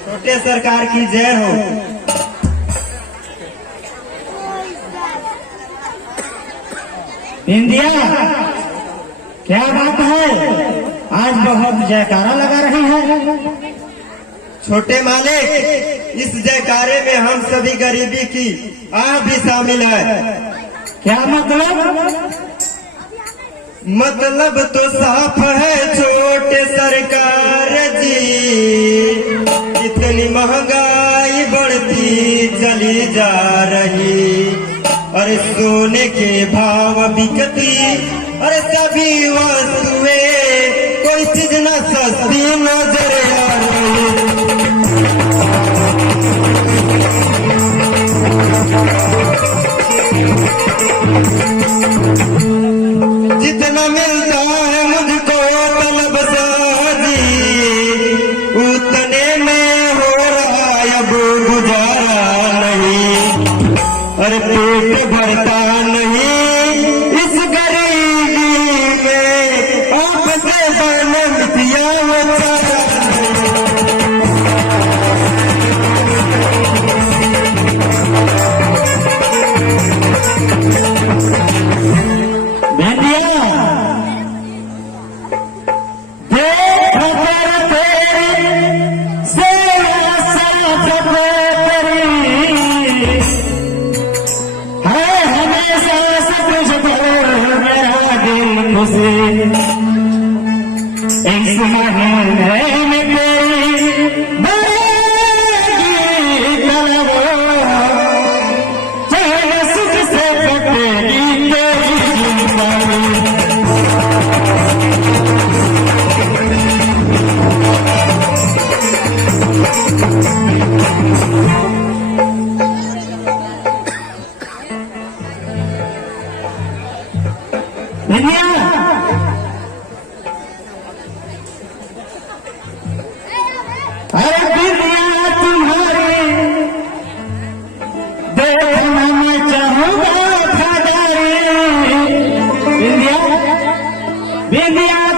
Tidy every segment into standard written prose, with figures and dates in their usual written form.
छोटे सरकार की जय हो। इंडिया क्या बात है, आज बहुत जयकारा लगा रही है। छोटे मालिक, इस जयकारे में हम सभी गरीबी की आह भी शामिल है। क्या मतलब? मतलब तो साफ है छोटे सरकार जी, इतनी महंगाई बढ़ती चली जा रही। अरे सोने के भाव बिकती, अरे सभी वस्तुएं, कोई चीज न सस्ती नजर आ रही। जितना मिलता है मुझको तलब साजी, उतने में हो रहा अब गुजारा नहीं। अरे पेट भरता नहीं इस गरीबी में, आपसे बनतिया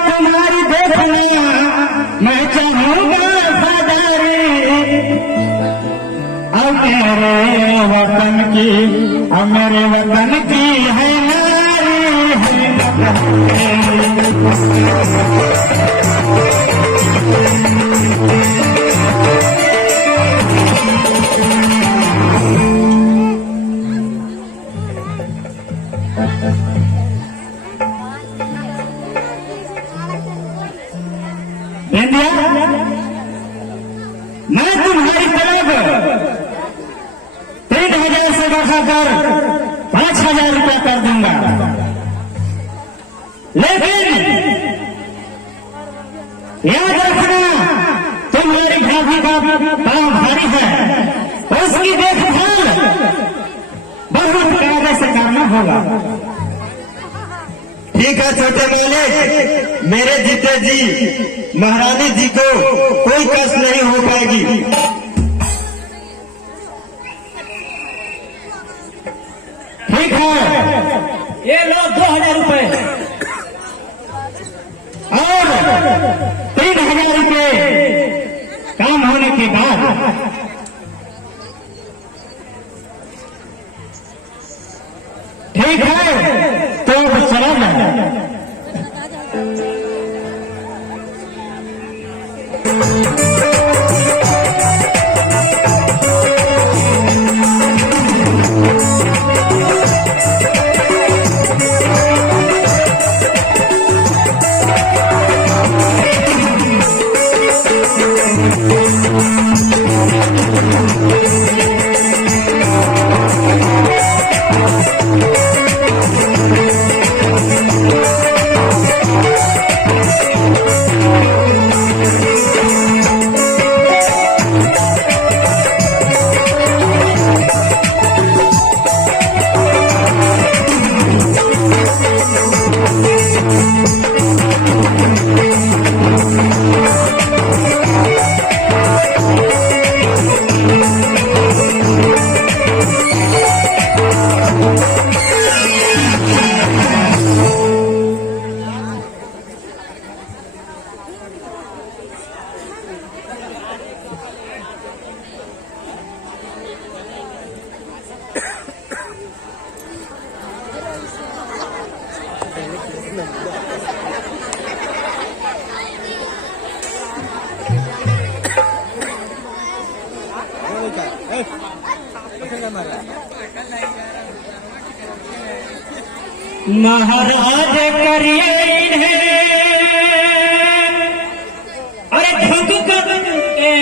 तुम्हारी देखना मैं चाहूंगा फदारी। अब मेरे वतन की, अब मेरे वतन की है नारी है। मैं तुम्हारी तरफ 3,000 से बढ़ाकर 5,000 रुपया कर दूंगा, लेकिन याद रखना तुम्हारी भाभी का काम भारी है, उसकी देखभाल बहुत कायदे से करना होगा। ठीक है छोटे मालिक, मेरे जीते जी महारानी जी को कोई कष्ट नहीं हो पाएगी। ठीक है, ये लो 2,000 रुपए और 3,000 रुपए काम होने के बाद ठीक है तो चला जाए। महाराज करिए इन्हें अरे झुक कर के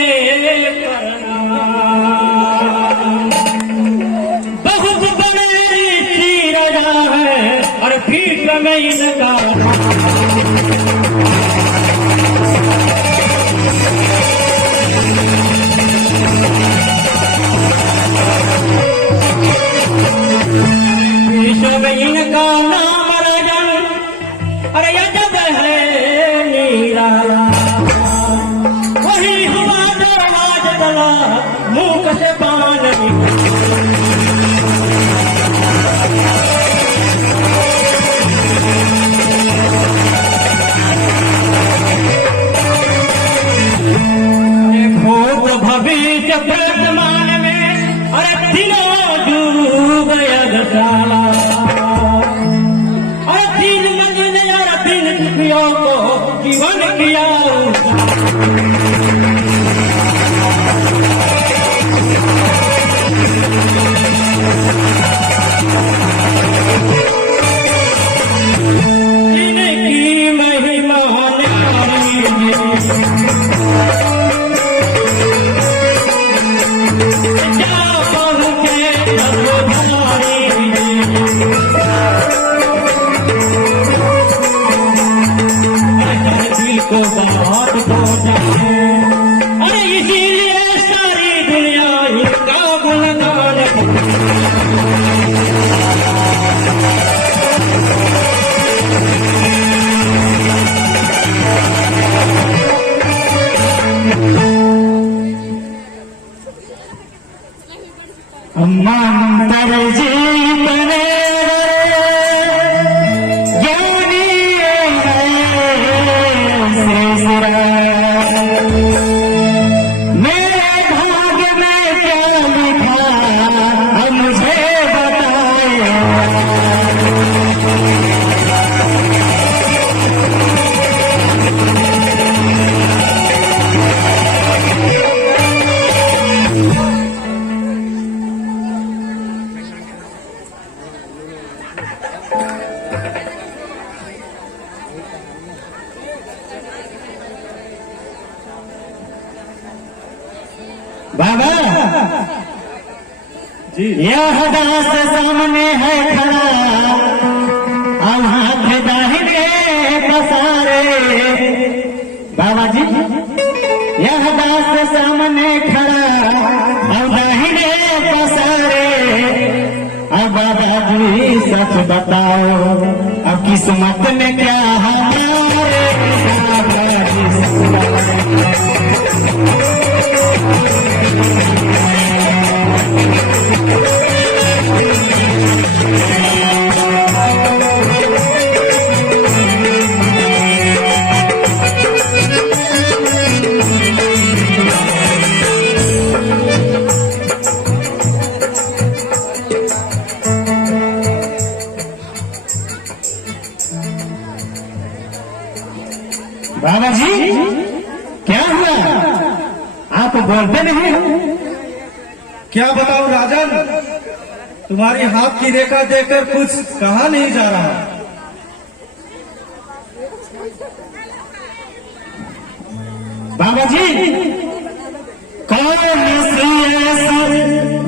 बहुत बड़े ऋषि राजा है और फिर में इनका इनका नाम राजन अरे अजब है निराला वही हुआ जो आज चला मुख से पान भूत भविष्य वर्तमान में अरे दिनों डूब गया दशाला को जीवन किया इनकी महिमा जा पहुँचे को बात हो जाए अरे इसीलिए सारी दुनिया इनका गुणगान मंत्र जीवन बाबा जी यह दास सामने है खड़ा अब हाथ दाहिने पसारे बाबा जी यह दास सामने खड़ा अब दाहिने पसारे अब बाबा जी सच बताओ अब किस्मत में क्या हमारे बाबा जी क्या हुआ आप बोलते नहीं क्या बताऊं राजन, तुम्हारी हाथ की रेखा देखकर कुछ कहा नहीं जा रहा। बाबा जी कौन सी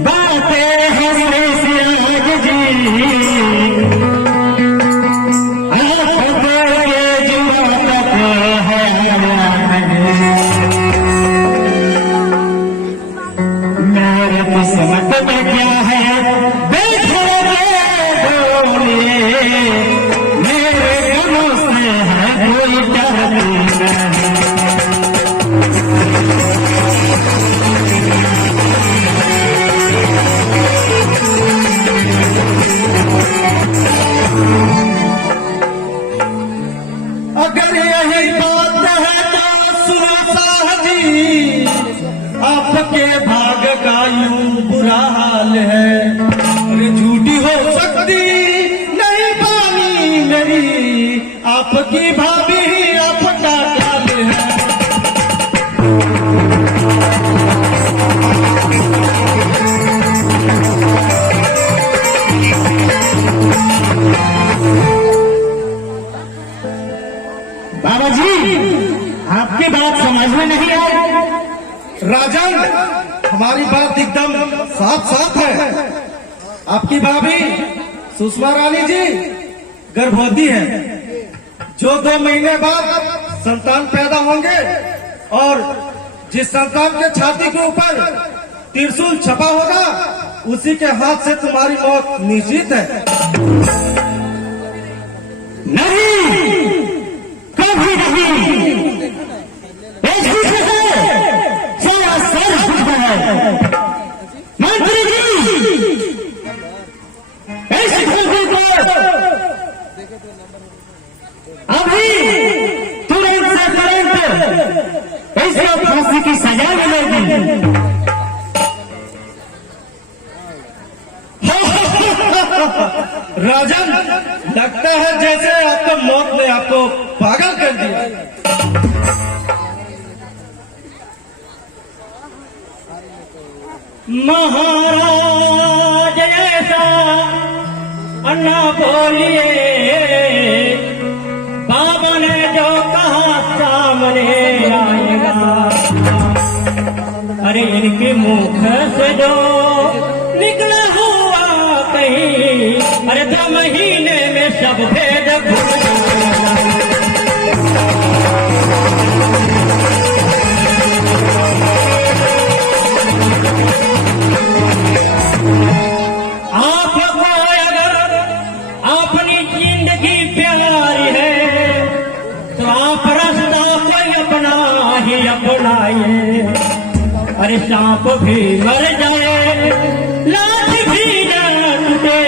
बातें हैं आज जी मेरे किस्मत में क्या है मेरे गमों से है कोई डरती अगर यही बात है तो सुनो साहजी, आपके भाग का यूं बुरा हाल है। अरे झूठी हो सकती नहीं पानी मेरी आपकी भाभी आपका काल है। बाबा जी, आपकी बात समझ में नहीं आई। राजन, हमारी बात एकदम साफ साफ है। आपकी भाभी सुषमा रानी जी गर्भवती है, जो 2 महीने बाद संतान पैदा होंगे और जिस संतान के छाती के ऊपर त्रिशूल छपा होगा उसी के हाथ से तुम्हारी मौत निश्चित है। नहीं, कभी नहीं। ऐसी है सारा सर झूठा है। मंत्री जी, ऐसी खबरों को अभी तुरंत से तुरंत ऐसे फांसी की सजा मिलेगी। राजन, लगता है जैसे आपका मौत ने आपको पागल कर दिया। महाराज ऐसा अन्ना बोलिए, बाबा ने जो कहा सामने आएगा। अरे इनके मुख से जो निकला हुआ कहीं, अरे 2 महीने में सब भेद भूल जाएगा। आपको अगर अपनी जिंदगी प्यारी है तो आप रास्ता कोई अपना ही अपनाइए। अरे सांप भी मर जाए, लाश भी न टूटे,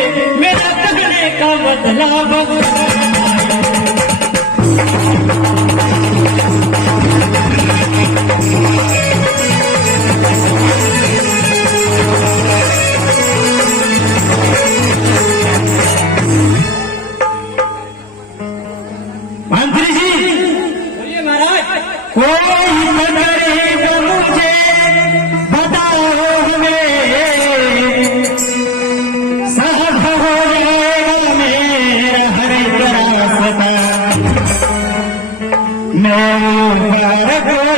मेरा कहने का मतलब मंत्री जी। बोलिए महाराज। कोई नजरेगा मुझे बताओ हमें, साहब हो जाएगा मेरा हर एक रास्ता। मेरे कोई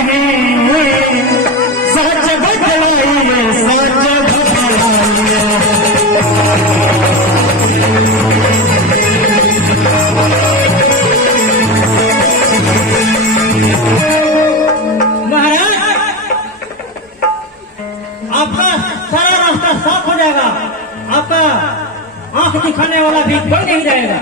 नहीं, सच बतलाइए, सच बतलाइए। आपका सारा रास्ता साफ हो जाएगा, आपका आंख दिखाने वाला भी कोई नहीं जाएगा।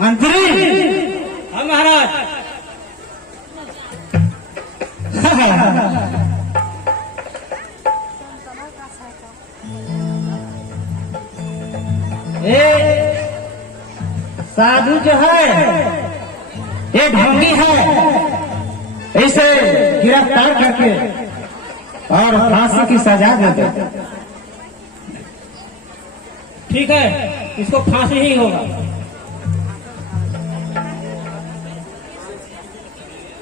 मंत्री। हाँ महाराज। साधु जो है ये ढोंगी है, इसे गिरफ्तार करके और फांसी की सजा दे दो। ठीक है, इसको फांसी ही होगा।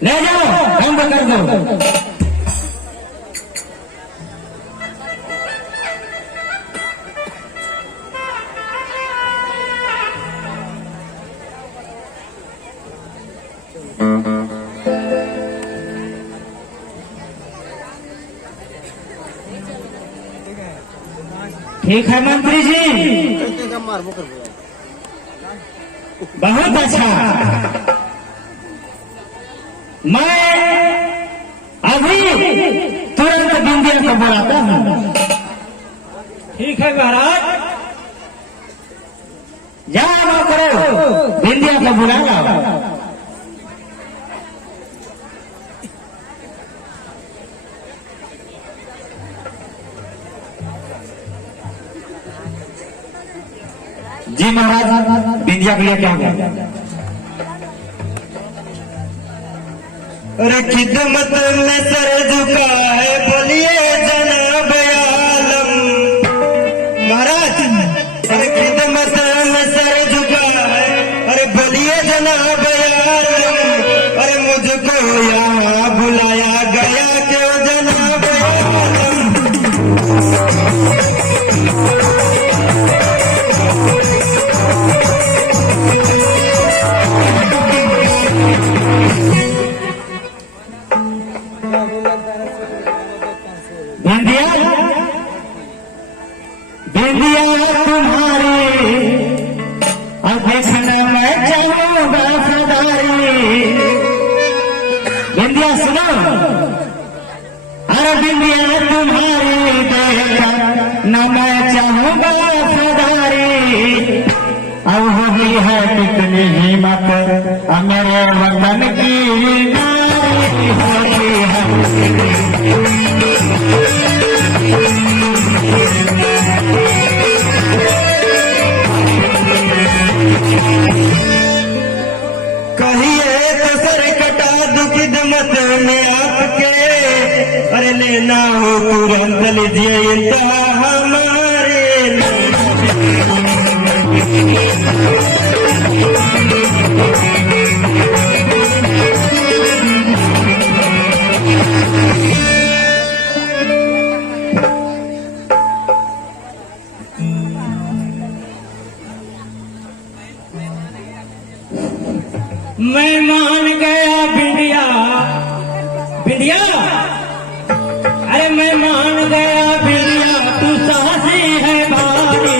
ले जाओ, बंद कर दो। ठीक है मंत्री जी, बहुत अच्छा। मैं अभी तुरंत बिंदिया को बुलाता हूँ। ठीक है महाराज, जाओ करो, बिंदिया को बुला लाओ। जी महाराज, बिंदिया के लिए क्या होगा? अरे खिदमत में सर झुका है बोलिए जनाब आलम। महाराज, अरे खिदमत में सर झुका है, अरे बोलिए जनाब आलम। अरे मुझको यहाँ बुलाया गया क्यों जनाब आलम? बिंदिया तुम्हारे अब देखना मैं चाहूंगा फदारी। बिंदिया सुनो, अरे बिंदिया तुम्हारे देखना न मैं चाहूंगा फदारी। अब होगी है कितनी हिम्मत मेरे वतन की नारी होगी है। कहिए तो सर कटा दो खिदमत में आपके। अरे लेना हो तुरंत लीजिए इंतहा हमारे। मैं मान गया बिंदिया, बिंदिया, अरे मैं मान गया बिंदिया, तू साहसी है भारी।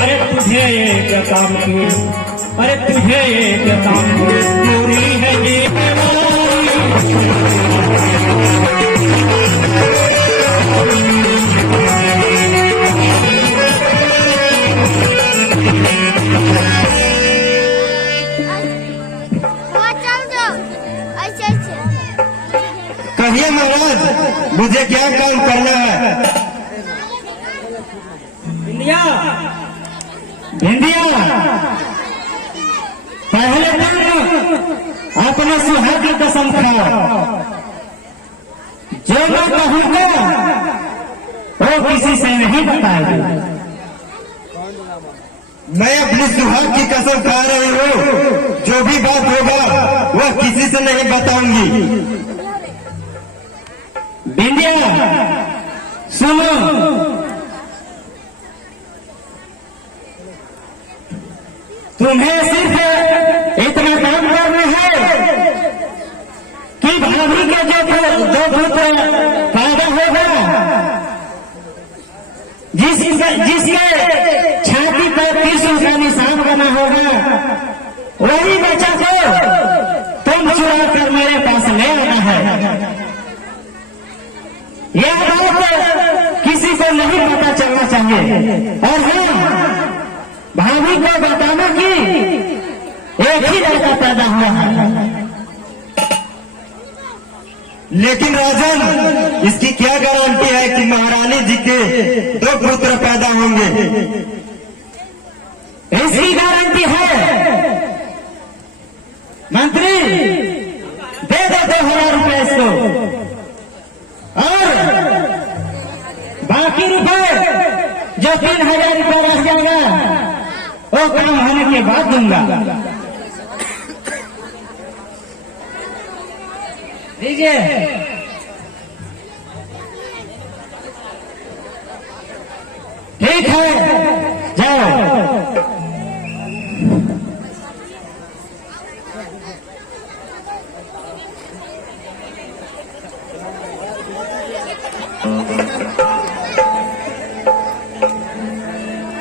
अरे तुझे एक काम की, अरे तुझे एक काम की पूरी है ये कहिए महाराज, मुझे क्या काम करना है? बिंदिया, बिंदिया, पहले तुम अपने सुहाग की कसम खाओ। जो मैं कहूँगा वो किसी से नहीं बताएगी। मैं अपनी सुहाग की कसम खा रही हूँ, जो भी बात होगा वह किसी से नहीं बताऊंगी। बिंदिया सुनो, तुम्हें सिर्फ इतना काम करना है कि भाभी के जो पुत्र पैदा होगा, जिसके छाती पर त्रिशूल का निशान बना होगा, वही बच्चा को तुम चुरा कर मेरे पास ले आना है। यह बात किसी को नहीं पता चलना चाहिए। और हाँ, भाभी को बताना कि एक ही लड़का पैदा हुआ है। लेकिन राजन, इसकी क्या गारंटी है कि महारानी जी के 2 पुत्र पैदा होंगे? इसकी गारंटी है मंत्री, दे दो 2000 रुपए इसको, और बाकी रुपए जो 3000 रुपए रह जाएगा वो काम होने के बाद दूंगा। दीजिए। ठीक है, जाओ।